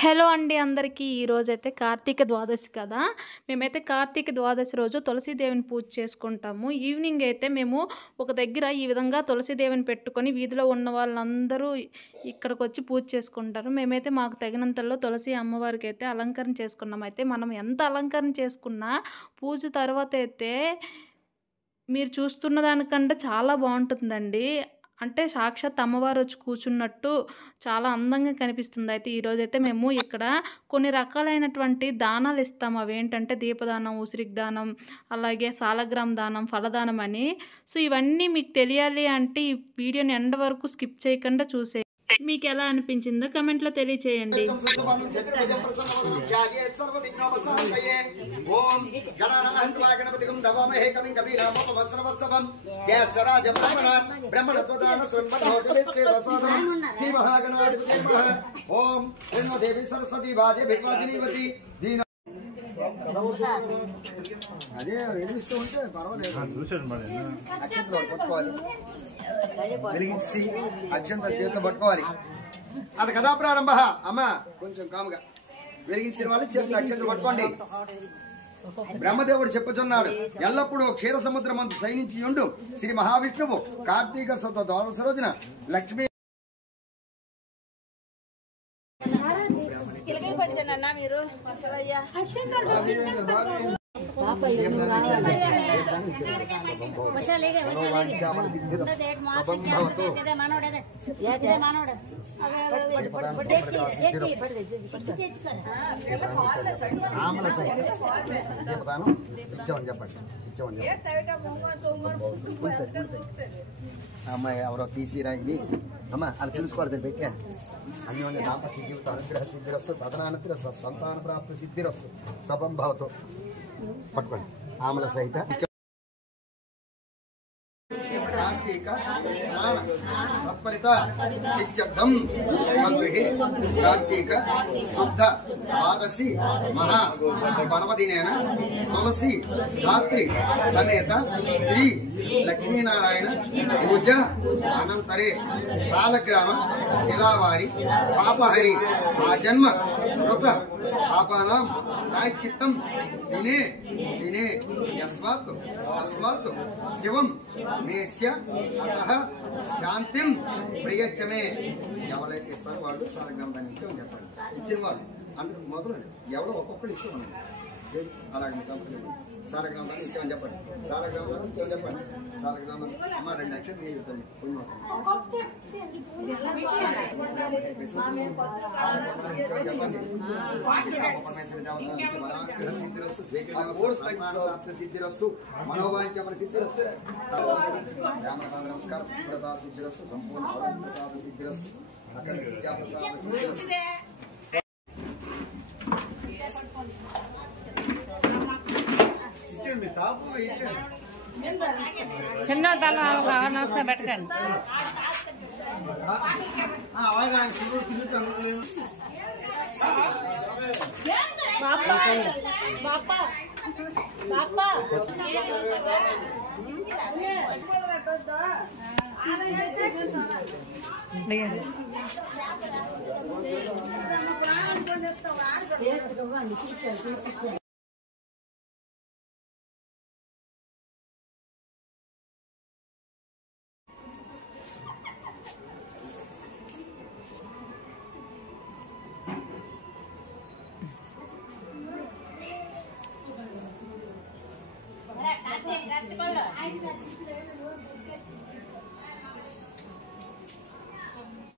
Hello అండి అందరికీ. ఈరోజైతే కార్తీక ద్వాదశి కదా! మేమైతే కార్తీక ద్వాదశి రోజు తులసీదేవిని పూజ చేసుకుంటాము. ఈవినింగ్ అయితే మేము ఒక దగ్గర ఈ విధంగా తులసీదేవిని పెట్టుకొని వీధిలో ఉన్న వాళ్ళందరూ ఇక్కడికొచ్చి పూజ చేసుకుంటారు. మేమైతే మాకు తగినంతలో తులసి అమ్మవారికైతే అలంకరణ చేసుకున్నాం. అయితే మనం ఎంత అలంకరణ చేసుకున్నా పూజ తర్వాత అయితే మీరు చూస్తున్న దానికంటే చాలా బావుంటుందండి. అంటే సాక్షాత్ అమ్మవారు వచ్చి కూర్చున్నట్టు చాలా అందంగా కనిపిస్తుంది. అయితే ఈరోజైతే మేము ఇక్కడ కొన్ని రకాలైనటువంటి దానాలు ఇస్తాము. అవేంటంటే దీపదానం, ఉసిరికి దానం, అలాగే సాలగ్రామ దానం, ఫలదానం అని. సో ఇవన్నీ మీకు తెలియాలి అంటే ఈ వీడియోని ఎండ్ వరకు స్కిప్ చేయకుండా చూసేయండి. మీకు ఎలా అనిపించిందో కమెంట్లో తెలియచేయండి. అదే వెలిగిస్తూ ఉంటే పర్వాలేదు. అక్షంతలు పట్టుకోవాలి, వెలిగించి అక్షంతలు చేతితో పట్టుకోవాలి. అది కథా ప్రారంభ. అమ్మ కొంచెం కాముగా వెలిగించిన వాళ్ళు చేతితో అక్షంతలు పట్టుకోండి. బ్రహ్మదేవుడు చెప్పుచున్నాడు, ఎల్లప్పుడూ క్షీర సముద్రమందు సైనించి ఉండు శ్రీ మహావిష్ణువు కార్తీక శుద్ధ ద్వాదశ రోజున లక్ష్మీ మీరు అమ్మాయి ఎవరో తీసిరా ఇవి అమ్మ అది తెలుసుకోవడం పెట్టాను. అన్యోన్య దాంపత్య జీవిత అనుగ్రహ సిద్ధిరస్తు తదనానంతర సంతాన ప్రాప్తి సిద్ధిరస్తు స్వభం భవతో పట్టుకోండి. ఆమల సహిత కార్తీక స్నాన సత్ఫలిత సిద్ధ్యర్థం సగృహే కార్తీక శుద్ధ ద్వాదశి మహా పర్వదినేన తులసి రాత్రి సమేత శ్రీ లక్ష్మీనారాయణ పూజ అనంతరే సాలగ్రామ శిలావారి పాపహరి ఆ జన్మ కృత పాపానాం ప్రాయశ్చిత్తం వినే వినే యస్మాత్ తస్మాత్ శివం మేస్య అతః శాంతిం ప్రియచ్చమే. ఎవరైతే ఇస్తారో వాళ్ళు సాలగ్రామ దాన్ని ఇచ్చామని చెప్పండి. ఇచ్చిన వాళ్ళు అందరూ మొదలు ఎవరో ఒక్కొక్కరు ఇస్తామని అలాగే సాలగ్రామాన్ని ఇచ్చామని చెప్పండి. సాలగ్రామాన్ని ఇచ్చామని చెప్పండి. సాలగ్రామాన్ని అమ్మ 2 లక్షలు మీరు చెప్పండి. సిద్ధిరస్సు మనోవాంఛ సిద్ధిరస్సు నమస్కార సుప్రదా సిద్ధిరస్సు సంపూర్ణ ప్రసాద సిద్ధిరస్సు విద్యాప్రసాద సిద్ధిరస్సు. చిన్న తల నమస్కారం పెట్టకండి.